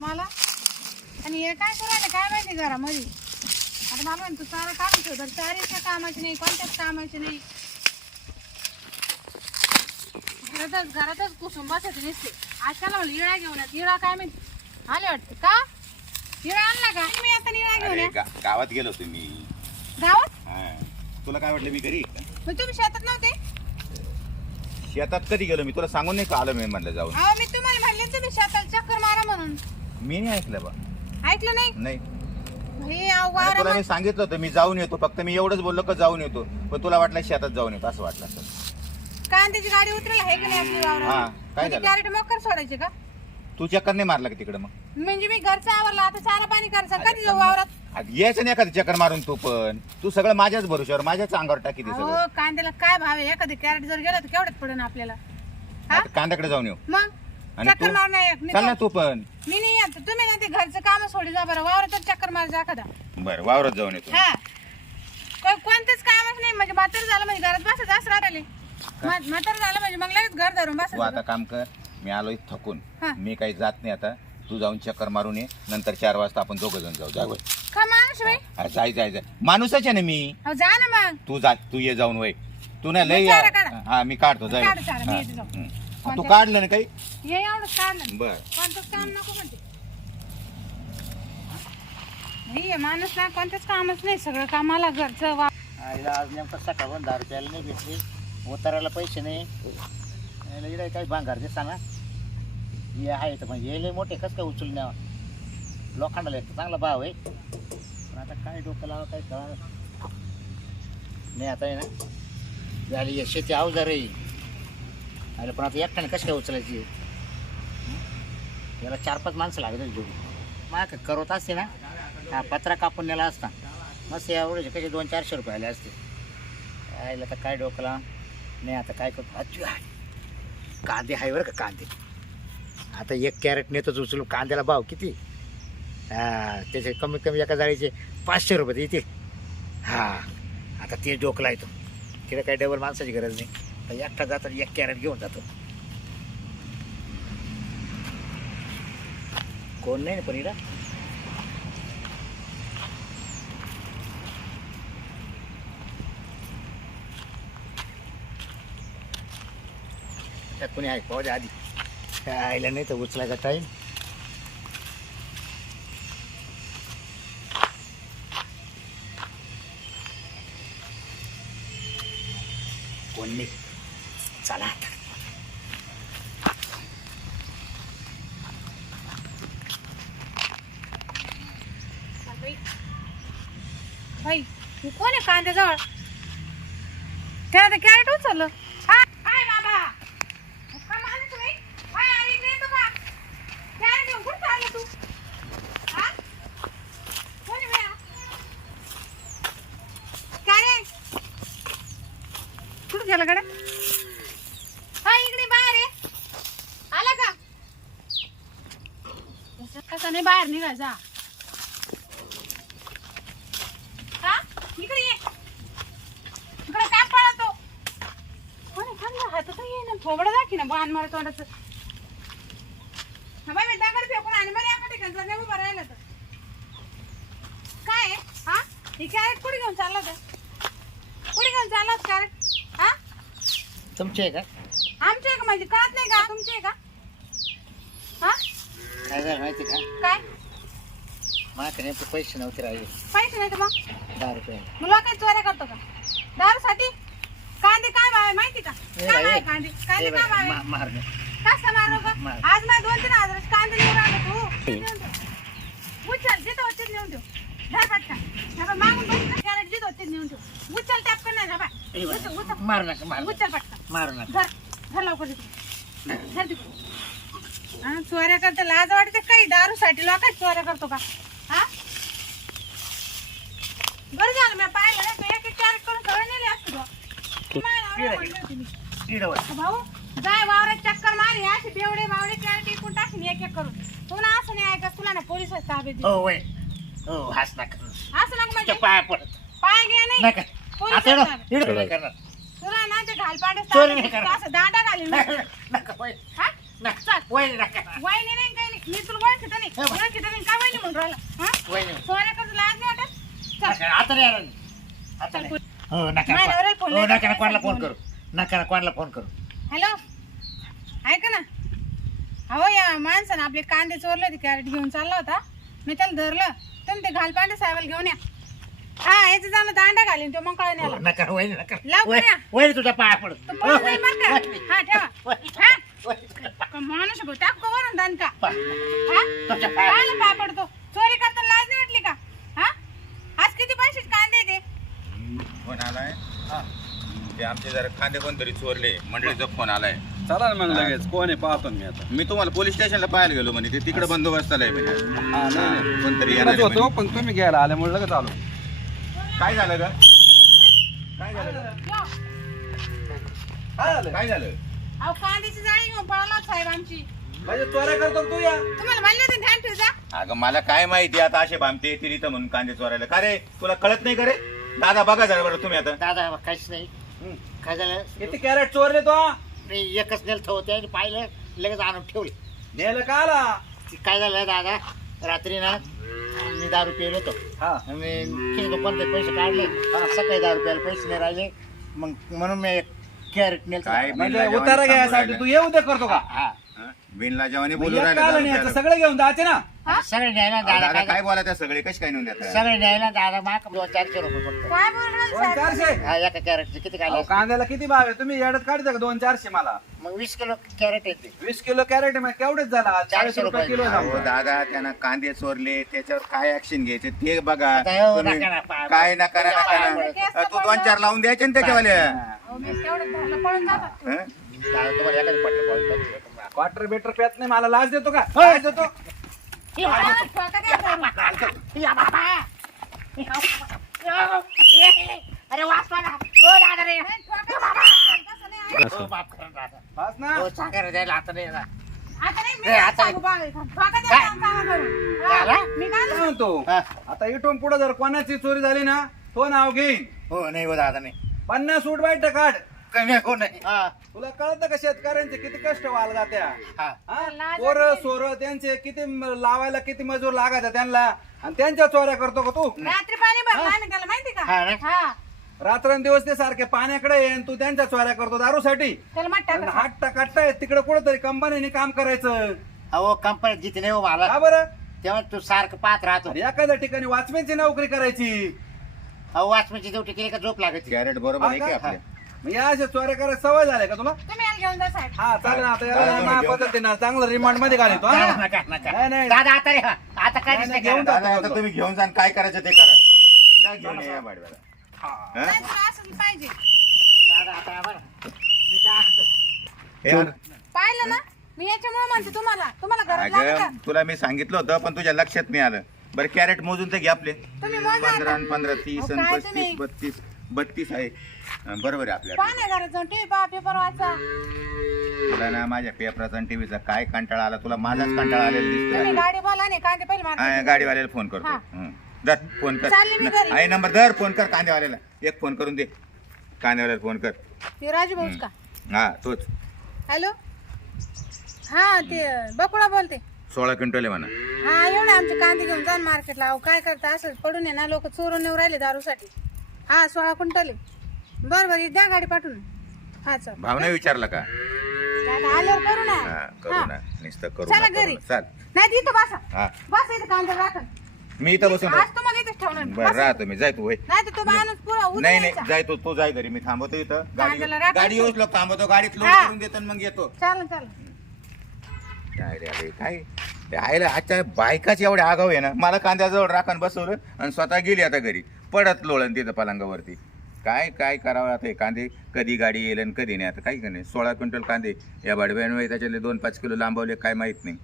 मला? आणि हे काय करायला काय माहिती घरामध्ये? आता मला म्हणतो चारा काढून ठेव. तर चारीच्या कामाची नाही कोणत्याच कामाची नाही. घरातच घरातच कुसुम बसायचं नसते. आजकाल मला इळा घेऊन येत इळा काय माहिती? आले वाटते. का? इळा आणला का? मी आता इळा घेऊन अरे या. गा- गावात गेलो होतो मी. गावात? हा. तुला काय वाटलं मी घरी? मग तुम्ही शेतात नव्हते? शेतात कधी गेलो मी? तुला सांगून नाही का आलो मी म्हणलं जाऊन? अहो मी तुम्हाला म्हणले ना तुम्ही शेतात चक्कर मारा म्हणून. मी नाही ऐकलं बा. ऐकलं नाही? नाही. हे अहो, वारं तुला मी सांगितलं होतं मी जाऊन येतो. फक्त मी एवढंच बोललो का जाऊन येतो. पण तुला वाटलं शेतात जाऊन येतो असं वाटलं असं कांद्याची गाडी उतरेल? आहे की नाही आपली हा, वावरात काय म्हणजे झालं? कॅरेट मकर सोडायचे का? तू चक्कर नाही मारला का तिकडे मग? म्हणजे मी घरचा आवरला आता चारा पाणी करायचं कधी जाऊ वावरात. यायचं नाही एखादं चक्कर मारून तू पण. तू सगळं माझ्याच भरोश्यावर माझ्याच अंगावर टाकी दे सगळं. हो कांद्याला काय भाव आहे? एखादी कॅरेट जर गेलं तर केवढ्यात पडेल आपल्याला? हा? आता कांद्याकडे जाऊन येऊ. मग? आणि चक्कर? मारून नाही येत. मी चल ना तो- तू पण. मी नाही येत. तुम्ही ना ते घरचं काम सोडी जा बरं. वावरात चक्कर मार जा एखादा. बरं वावरात जाऊन येतो. हा. को- कोणतंच कामच नाही. म्हणजे म्हातार झालं म्हणजे घरात बसत असं राहिले म्हातार झालं म्हणजे मग लगेच घर धरून तू आता बसत काम कर. मी आलोय थकून. हा. मी काही जात नाही आता. तू जाऊन चक्कर मारून ये. नंतर चार वाजता आपण दोघं जण जाऊ. जाऊ का माणूस बाई हा, जाय जाय जाय. माणूसच आहे ना मी. अहो जा ना मग. तू जा तू ये जाऊन वय. तू ना लय मग चारा काढा. हा मी काढतो. जाय. काढ चारा, मी येते जाऊन. हम्म. हा, तू काढलं ना काही? ये एवढं काढलं बर. काम नको म्हणते. नाही हे माणूस ना कोणतंच कामच नाही सगळं कामाला घरचं वा आईला आज नेमकं सकाळून दहा रुपयाला नाही भेटले. उतारायला पैसे नाही. याला इकडे काही भांगार दिसा ना हे आहे तर म्हणजे हे लय मोठे कसं काय उचलून न्यावा? लोखंडाला एक तर चांगला भाव आहे. पण आता काय डोकं लावा काय कळा. नाही आता आहे ना. झाली हे शेती अवजार आहे. अरे पण आता एकट्याने कशी काय उचलायची? याला चार पाच माणसं लागत होती जोडी. मग करत असते ना? हा पत्रा कापून नेला असता. मस्त एवढे कसे दोन चारशे रुपये आले असते. आयला तर काय डोकला नाही आता काय करतो? कांदे आहे बरं का कांदे? आता एक कॅरेट नेतोच उचलू. कांद्याला भाव किती? हा त्याचे कमीत कमी एका जाळीचे पाचशे रुपये येतील हां आता ते डोकला येतो तिला काही डबल माणसाची गरज नाही. एकटा जातो एक कॅरेट घेऊन जातो कोण नाही ना पनीरा इकडं कोणी आहे पाहू आधी काय आयला नाही तर उचलायचा टाईम बाई कोण आहे कांद्याजवळ त्याला ते कॅरेट उचललं हा, काय बाबा का माणूस बाई? काय आली इकडे येतो का? कॅरेट घेऊन कुठं चालला तू? हा? कोण आहे बाई हा? कॅरेट? कुठं गेला गड्या? हा, इकडे बाहेर आहे. आला का कसं नाही बाहेर निघायचा हा इकडे ये. इकडे काय पळतो. कोणी थांबला? हातात ये ना थोबडं दाखी ना बाण मार तोंडाचं. हा बाई दगड फेकून आणि बरं एका ठिकाणी नाही उभं राहिलं तर. काय आहे? हा? ही कॅरेट कुठे घेऊन चालला कुठे घेऊन चालला होता कॅरेट हा? तुमचे आहे का? आमचे आहे का म्हणजे कळत नाही का? तुमचे आहे का? हा? काय झालं माहिती का? काय? माझ्याकडे नेमके पैसे नव्हते राहिले. पैसे नाही तर मग? दहा रुपये. मुलं काय चोऱ्या करतो का? दारूसाठी? कांदे काय भाव आहे माहिती का? हे काय भाव बाई, आहे कांदे? कांदे हे काय भाव? आहे मा- मारणे कसं मारू का मार. आज मला दोन तीन हजार कांदे लिहून आलो तू. लिहून ठेव. उचल जिथं होते लिहून ठेव. धर मागून बस कॅरेट जिथं होते लिहून ठेव. उचल टॅप कर नाही धबा हे बाई, उचल उचल. मारू नका मारू उचल पटका मारू नका. धर धर लवकर तिकडे धर तिकडे हा चोऱ्या करते लाज वाटते काही दारूसाठी लोक चोऱ्या करतो का? हा? बरं झालं मी पाहिलं. नाही तर एक एक कॅरेट करून नेले असते बुवा. म्हणलं होतं मी. भाऊ जाय वावरात चक्कर मारी असे बेवडे बावडे कॅरेट इकून टाकून एक एक करून. तुला असं नाही ऐकत तुला ना पोलीस ताबे दे हो वय. हो हाच नका असं नको म्हणजे? पाया पडत. पाय घे नाही. पोलीस आता नाही करणार. तुला ना ते घालपांडे चोरी नाही करणार. असं दांडा घालीन. नका, नका वय हा? नका वय नका वहिनी नाही काही नाही. मी तुला ओळखीत नाही. हे. ओळखीत नाही. म्हणून राहिला. हा? वहिनी. सोन्या कसं लाज नाही वाटत? चल. नका, आता नाही आलं. आता नाही. हो नका नाही, नवऱ्याला फोन हो, नाही नका करायचा. कोणाला फोन करू. नका कोणाला फोन करू. हॅलो? ऐका ना. अहो या माणसानं आपले कांदे चोरले होते कॅरेट घेऊन चालला होता. मी त्याला धरलं. तुम्ही ते घालपांडे साहेबाला घेऊन या. हा याचं जाणं दांडा घालीन तो मग कळून हो, याला नका वहिनी नका. लवकर वहिनी- या. वहिनी तुझ्या पाया पड तो पळून जाईल बरं का वहिनी- हा ठेवा. हा. का माणूस भाऊ, टाक का वरून दांडका पा- हा? पाया- पाय पडतो. चोरी करताना लाज नाही वाटली का? हा? आज किती पैसे कांदे ते? फोन आलाय? ते आमचे जरा कांदे कोणतरी चोरले. मंडळीचा फोन आलाय. चला ना मग लगेच. कोण आहे पाहतो मी आता. मी तुम्हाला पोलीस स्टेशनला पाहायला गेलो म्हणे. ते तिकडे बंदोबस्त आहे म्हणे. हा नाही नाही. कोणतरी येणार होतो म्हणे. पण तुम्ही घ्यायला आल्यामुळे लगेच आलो. काय झालं ग? काय झालं? यो, काय झालं? काय झालं? अहो कांद्याची जाळी घेऊन पळाला साहेब आमची. म्हणजे चोऱ्या करतो तू या? तुम्हाला म्हणले होते ध्यान ठेवजा? अगं मला काय माहिती आता असे भामते येतील इथं म्हणून कांदे चोरायला. का रे? तुला कळत नाही का रे? दादा बघा जरा बरं तुम्ही आता. दादा काहीच नाही. काय झालं? किती कॅरेट चोरले तो? मी एकच नेलथ होते आणि पाहिलं लगेच आणून ठेवले. नेलं का आला? ती काय झालं दादा? रात्री ना मी दारू पिलो होतो हा. मी किती कोणते पैसे काढले? सकाळी दहा रुपयाला पैसे नाही राहिले. मग म्हणून मी एक कॅरेट नेल काय म्हणजे बिनला उतारा जेवणी घ्यायसाठी सांगू तू येऊ दे करतो का? हा. राहिला? बिनला जेवणी बोलू एक राहिला नाही. सगळे घेऊन जायचे ना? हा? सगळे न्यायला दादा दादा काय बोला सगळे? कशी काय नेऊन देतात सगळे न्यायला दादा माग दोन चारशे रुपये पडतो काय बोल राहिले दोन साहेब? चारशे? हा एका कॅरेटचे किती अहो, काय कांद्याला किती भाव आहे? तुम्ही येडत काढता का दोन चारशे मला? मग वीस किलो कॅरेट येते वीस किलो कॅरेट मग केवढेच झाला? चाळीस चारशे रुपये किलो. अहो, झाला. दादा त्यांना कांदे चोरले त्याच्यावर काय ऍक्शन घ्यायचे ते बघा. आता हो, तुम्ही नका ना, काय नका नका अ, तू दोन चार लावून द्यायचे ना त्याच्यावाल्या क्वार्टर बेटर पेत नाही मला लाच देतो का देतो स्वतः काय करू? अरे वाचवा ना दादा रे दादा बस ना सागर द्यायला आता नाही. आता मी काय? हा, म्हणतो हा. आता इथून पुढे जर कोणाची चोरी झाली ना तो नाव घेईन हो नाही हो दादा नाही पन्नास सूट बाईट काढ कमी हो नाही हा तुला कळतं का शेतकऱ्यांचे किती कष्ट व्हायला जात्या हा. पोर. सोर त्यांचे किती म- लावायला किती मजूर लागत त्यांना? आणि त्यांच्या चोऱ्या करतो का तू? रात्री पाणी भरलं आम्ही त्याला माहिती का? हा ना? हा. रात्रंदिवस ते सारखे पाण्याकडे येईन तू त्यांच्या चोऱ्या करतो दारूसाठी. त्याला मग आणि हात तिकडे कुठेतरी कंपनीने काम करायचं. अहो कंपनीत जिथे नाही हो मला का बरं? तेव्हा तू सारखं पाहत राहतो. अरे एखाद्या ठिकाणी वॉचमॅनची नोकरी करायची. अहो वाचण्याची ड्युटी केली का झोप लागत कॅरेट बरोबर आहे की हा, आपल्या? मग या अशा चोऱ्या करायला सवय झाली का तुला तुम्ही याला घेऊन जा साहेब हा चालेल ना आता याला ना घेऊन जा. पद्धतीनं चांगलं रिमांडमध्ये घालतो हा? नका नका नाही, नाही. दादा आता रे आता काय नाही, दिसतंय नाही, घेऊन का? जा. दादा आता तुम्ही घेऊन जा आणि काय करायचं ते करा जा घेऊन या बाडव्याला हं? नाही तुला असं पाहिजे दादा आता बरं मी काय असतं? हे आण. पाहिलं ना मी याच्यामुळे म्हणते तुम्हाला तुम्हाला गरज लागली का अगं तुला मी सांगितलं होतं पण तुझ्या लक्षात नाही आलं बरं कॅरेट मोजून तर घे आपले तुम्ही मोजा पंधरा आता. आणि पंधरा तीस अहो, आणि काय पस्तीस? बत्तीस बत्तीस आहे. बरोबर आहे आपल्या पहा ना घरात जाऊन टीव्ही पहा पेपर वाचा. तुला ना माझ्या पेपराचा आणि टीव्हीचा काय कंटाळा आला तुला माझाच कंटाळा आलेला तुम्ही दिसतोय गाडी बोला नाही कांदे पहिले गाडीवाल्याला फोन करतो. हा. हं. दर फोन कर. चालली मी घरी. आहे नंबर दर फोन कर कांदेवाल्याला. एक फोन करून दे. कांदेवाल्याला फोन कर. ते राजू भाऊच का? हा तोच. हॅलो? हा ते बकुळा बोलते. सोळा क्विंटल आहे म्हणा. हा एवढे आमचे कांदे घेऊन जा मार्केटला अहो काय करता? असं पडून आहे ना लोक चोरून येऊ राहिले दारूसाठी. हा सोळा क्विंटल आहे. बरं बरं द्या गाडी पाठवून. हा चल. भावना विचारला का? आता आल्यावर करू ना. हा करू हा. ना. नुसतं करू चला ना, करू घरी. ना. चाल. नाही तिथं बसा. हा. बस इथं कांदा राखा मी इथं बसून आज तुम्हाला इथेच ठेवणार. बरं बसा. राहतो मी. जाय तू होय. नाही तर तो माणूस पुरा उद्या नाही नाही. जाय तू तू जाय घरी. मी थांबवतो इथं. गाडी कांद्याला. गाडी येऊच लोक थांबवतो. गाडीत लोड हा. करून देतो आणि मग येतो. चालेल चालेल काय रे अरे काय? आईला आजच्या बायकाच एवढे आगाव आहे ना. मला कांद्याजवळ राखण बसवलं आणि स्वतः गेली आता घरी. पडत लोळण तिथं पलंगावरती. काय काय करावं आता हे कांदे? कधी गाडी येईल आणि कधी नाही? आता काही नाही. सोळा क्विंटल कांदे. या बाडव्यानं त्याच्यातले दोन पाच किलो लांबवले काय माहीत नाही.